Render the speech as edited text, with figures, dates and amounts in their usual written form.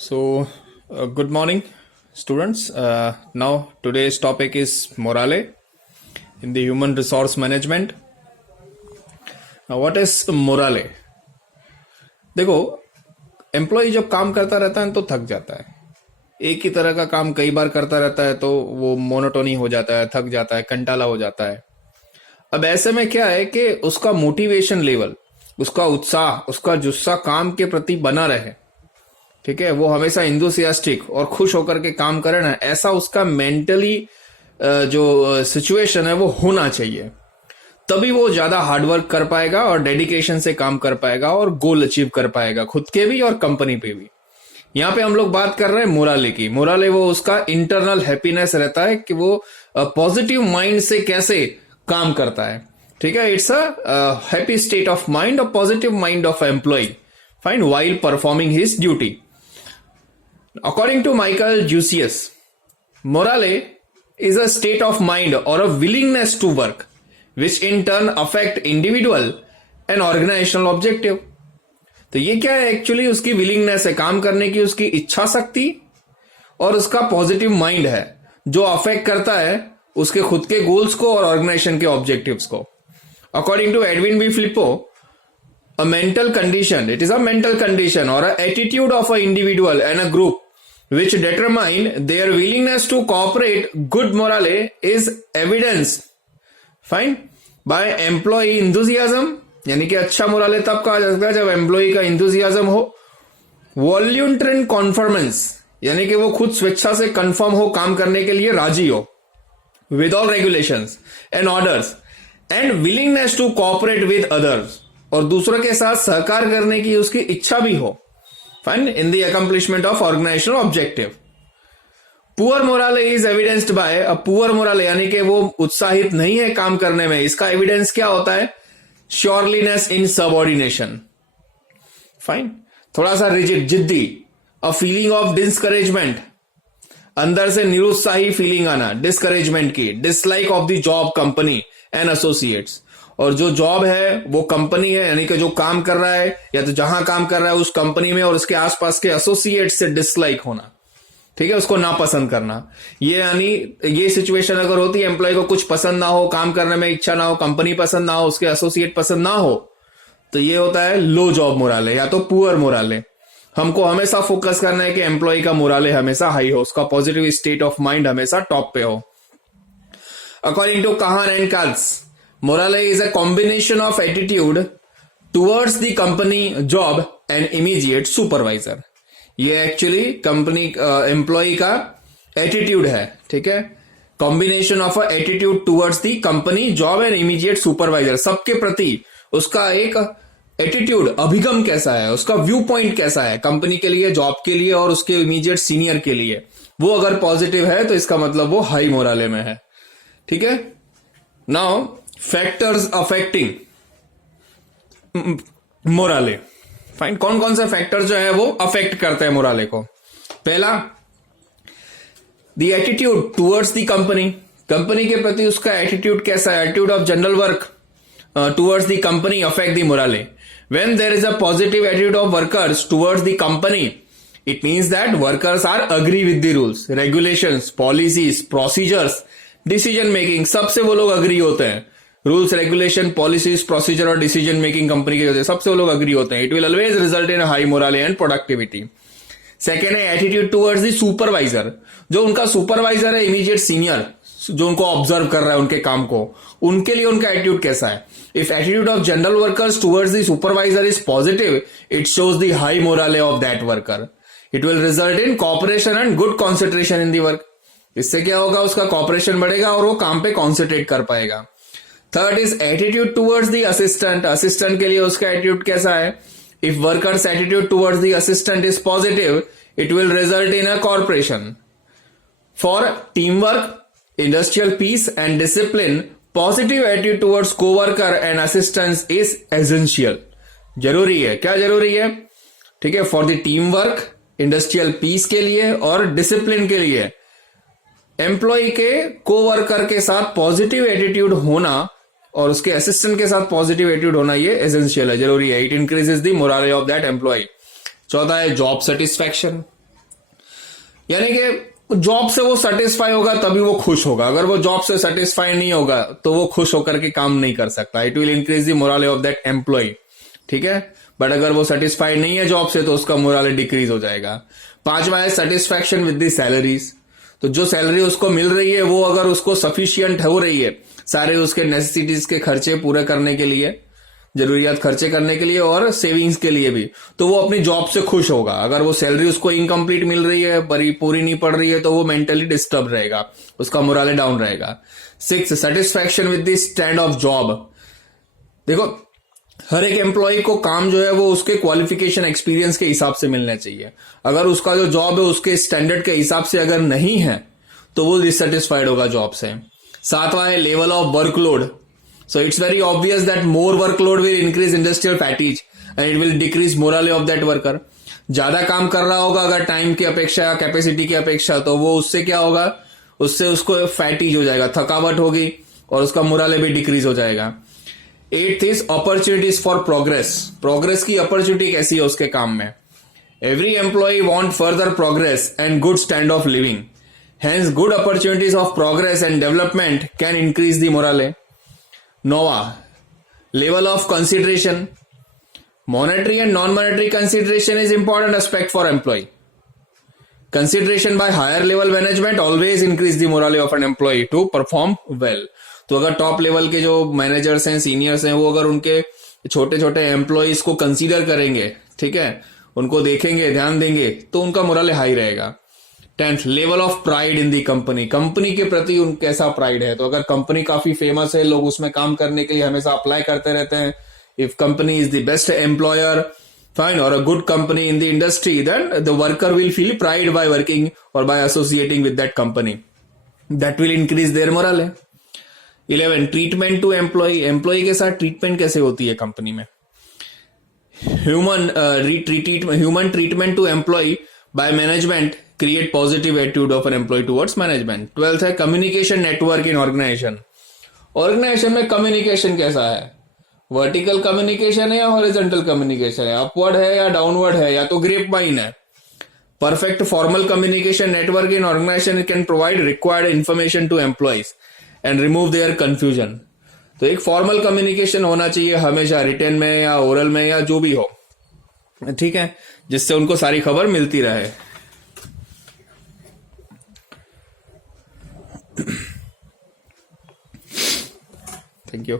So, good morning, students. Now, today's topic is morale in the human resource management. Now, what is morale? देखो, employ जब काम करता रहता है तो थक जाता है. एक ही तरह का काम कई बार करता रहता है तो वो मोनोटोनी हो जाता है, थक जाता है, कंटाला हो जाता है. अब ऐसे में क्या है कि उसका मोटिवेशन लेवल, उसका उत्साह, उसका जुस्सा काम के प्रति बना रहे. ठीक है, वो हमेशा इंथुसियास्टिक और खुश होकर के काम करे ना, ऐसा उसका मेंटली जो सिचुएशन है वो होना चाहिए. तभी वो ज्यादा हार्डवर्क कर पाएगा और डेडिकेशन से काम कर पाएगा और गोल अचीव कर पाएगा, खुद के भी और कंपनी पे भी. यहाँ पे हम लोग बात कर रहे हैं मोराले की. मोराले वो उसका इंटरनल हैप्पीनेस रहता है कि वो पॉजिटिव माइंड से कैसे काम करता है. ठीक है, it's a happy state of mind और positive mind of employ fine while performing his duty. According to Michael Jusius, morale is a state of mind or a willingness to work, which in turn affect individual and organizational objective. तो ये क्या है? Actually उसकी willingness है, काम करने की उसकी इच्छा शक्ति और उसका पॉजिटिव माइंड है जो अफेक्ट करता है उसके खुद के गोल्स को और ऑर्गेनाइजेशन के ऑब्जेक्टिव्स को. According to Edwin B Flippo, a mental condition, it is a mental condition or a attitude of an individual and a group which determine their willingness to cooperate. Good morale is evidenced fine by employee enthusiasm, यानी कि अच्छा मोराले तब कहा जा सकता है जब employ का इंथुजियाज्म हो. वॉल्यूंटरी कॉन्फर्मेंस, यानी कि वो खुद स्वेच्छा से कंफर्म हो, काम करने के लिए राजी हो with all regulations and orders, and willingness to cooperate with others, और दूसरों के साथ सहकार करने की उसकी इच्छा भी हो fine in the accomplishment of organisational objective. Poor morale is evidenced by a poor morale, यानी कि वो उत्साहित नहीं है काम करने में. इसका एविडेंस क्या होता है? श्योरलीनेस इन सबऑर्डिनेशन फाइन, थोड़ा सा रिजिड, जिद्दी. अ फीलिंग ऑफ डिस्करेजमेंट, अंदर से निरुत्साही फीलिंग आना, डिस्करेजमेंट की. Dislike of the job, company and associates, और जो जॉब है वो कंपनी है, यानी कि जो काम कर रहा है या तो जहां काम कर रहा है उस कंपनी में और उसके आसपास के एसोसिएट से डिसलाइक होना. ठीक है, उसको नापसंद करना. ये यानी ये सिचुएशन अगर होती है, एम्प्लॉय को कुछ पसंद ना हो, काम करने में इच्छा ना हो, कंपनी पसंद ना हो, उसके एसोसिएट पसंद ना हो, तो ये होता है लो जॉब मोराले या तो पुअर मोराले. हमको हमेशा फोकस करना है कि एम्प्लॉय का मोराले हमेशा हाई हो, उसका पॉजिटिव स्टेट ऑफ माइंड हमेशा टॉप पे हो. According to Kahn and Kalls, morale is a combination of attitude towards the company, job and immediate supervisor. ये एक्चुअली कंपनी एम्प्लॉय का एटीट्यूड है. ठीक है, combination of a attitude towards the company, job and immediate supervisor. सबके प्रति उसका एक attitude, अभिगम कैसा है, उसका व्यू पॉइंट कैसा है कंपनी के लिए, जॉब के लिए और उसके इमीडिएट सीनियर के लिए. वो अगर पॉजिटिव है तो इसका मतलब वो हाई मोराले में है. ठीक है, नाउ फैक्टर्स अफेक्टिंग मोराले. फाइन, कौन कौन से फैक्टर जो है वो अफेक्ट करते हैं मोराले को? पहला, the attitude towards the company, company के प्रति उसका एटीट्यूड कैसा है. Attitude of general work towards the company affect the morale. When there is a positive attitude of workers towards the company, it means that workers are agree with the rules, regulations, policies, procedures, decision making, सबसे वो लोग agree होते हैं. Rules, regulation, policies, procedure और decision making company के होते हैं, सबसे वो लोग अग्री होते हैं. It will always result in high morale and productivity. Second है एटीट्यूड टुवर्ड्स द सुपरवाइजर, जो उनका सुपरवाइजर है, इमीडिएट सीनियर, जो उनको ऑब्जर्व कर रहा है उनके काम को, उनके लिए उनका एटीट्यूड कैसा है. If attitude of general workers towards the supervisor is positive, it shows the high morale of that worker. It will result in cooperation and good concentration in the work. इससे क्या होगा, उसका कॉपरेशन बढ़ेगा और वो काम पे कॉन्सेंट्रेट कर पाएगा. Third is attitude towards the assistant, assistant के लिए उसका एटीट्यूड कैसा है. If workers attitude towards the assistant is positive, it will result in a corporation. For team work, industrial peace and discipline, positive attitude towards coworker and assistants is essential. जरूरी है. क्या जरूरी है? ठीक है, for the team work, industrial peace के लिए और डिसिप्लिन के लिए एम्प्लॉय के कोवर्कर के साथ पॉजिटिव एटीट्यूड होना और उसके असिस्टेंट के साथ पॉजिटिव एटीट्यूड होना, ये एसेंशियल है, जरूरी है. It increases the morale of that employ. चौथा है जॉब सेटिस्फैक्शन. यानी कि जॉब से वो सेटिस्फाई होगा तभी वो खुश होगा, अगर वो जॉब से सेटिस्फाई नहीं होगा तो वो खुश होकर के काम नहीं कर सकता। It will increase the morale of that employ, ठीक है। बट अगर वो सेटिस्फाइड नहीं है जॉब से तो उसका मोराले डिक्रीज हो जाएगा। पांचवा है सेटिस्फैक्शन विद द सैलरीज। तो जो सैलरी उसको मिल रही है वो अगर उसको सफिशियंट हो रही है सारे उसके नेसेसिटीज के खर्चे पूरे करने के लिए, जरूरियात खर्चे करने के लिए और सेविंग्स के लिए भी, तो वो अपनी जॉब से खुश होगा। अगर वो सैलरी उसको इनकम्प्लीट मिल रही है, पूरी नहीं पड़ रही है, तो वो मेंटली डिस्टर्ब रहेगा, उसका मोराले डाउन रहेगा। 6 satisfaction with the stand of job. देखो हर एक एम्प्लॉय को काम जो है वो उसके क्वालिफिकेशन एक्सपीरियंस के हिसाब से मिलना चाहिए। अगर उसका जो जॉब है उसके स्टैंडर्ड के हिसाब से अगर नहीं है तो वो डिससेटिस्फाइड होगा जॉब से। 7वां है level of workload. So it's very obvious that more workload will increase industrial fatigue and it will decrease morale of that worker. ज्यादा काम कर रहा होगा अगर टाइम की अपेक्षा या कैपेसिटी की अपेक्षा, तो वो उससे क्या होगा, उससे उसको फैटिज हो जाएगा, थकावट होगी और उसका मोराले भी डिक्रीज हो जाएगा। 8th is opportunities for progress. Progress की अपॉर्चुनिटी कैसी है उसके काम में। Every employ want further progress and good stand of living, hence good opportunities of progress and development can increase the morale. 9वां level of consideration. Monetary and non monetary consideration is important aspect for employ. Consideration by higher level management always increase the morale of an employ to perform well. तो अगर top level के जो managers हैं, seniors हैं, वो अगर उनके छोटे छोटे एम्प्लॉयज को कंसीडर करेंगे, ठीक है, उनको देखेंगे, ध्यान देंगे, तो उनका मोराले हाई रहेगा। 10th level of pride in the company. Company के प्रति उन कैसा प्राइड है। तो अगर कंपनी काफी फेमस है, लोग उसमें काम करने के लिए हमेशा अप्लाई करते रहते हैं, if company is the best employer fine और a good company in the industry, then the worker will feel pride by working और by associating with that company, that will increase their morale. 11 treatment to employ. Employ के साथ treatment कैसे होती है company में। Human treatment to employ by management create positive attitude of an employ towards management. 12th है communication network in organisation. Organisation में communication कैसा है, वर्टिकल कम्युनिकेशन है या हॉरिजॉन्टल कम्युनिकेशन है, अपवर्ड है या डाउनवर्ड है, या तो ग्रेप वाइन है। Perfect formal communication network in organisation can provide required information to employees and remove their confusion. तो एक फॉर्मल कम्युनिकेशन होना चाहिए हमेशा, रिटन में या ओरल में या जो भी हो, ठीक है, जिससे उनको सारी खबर मिलती रहे। Thank you.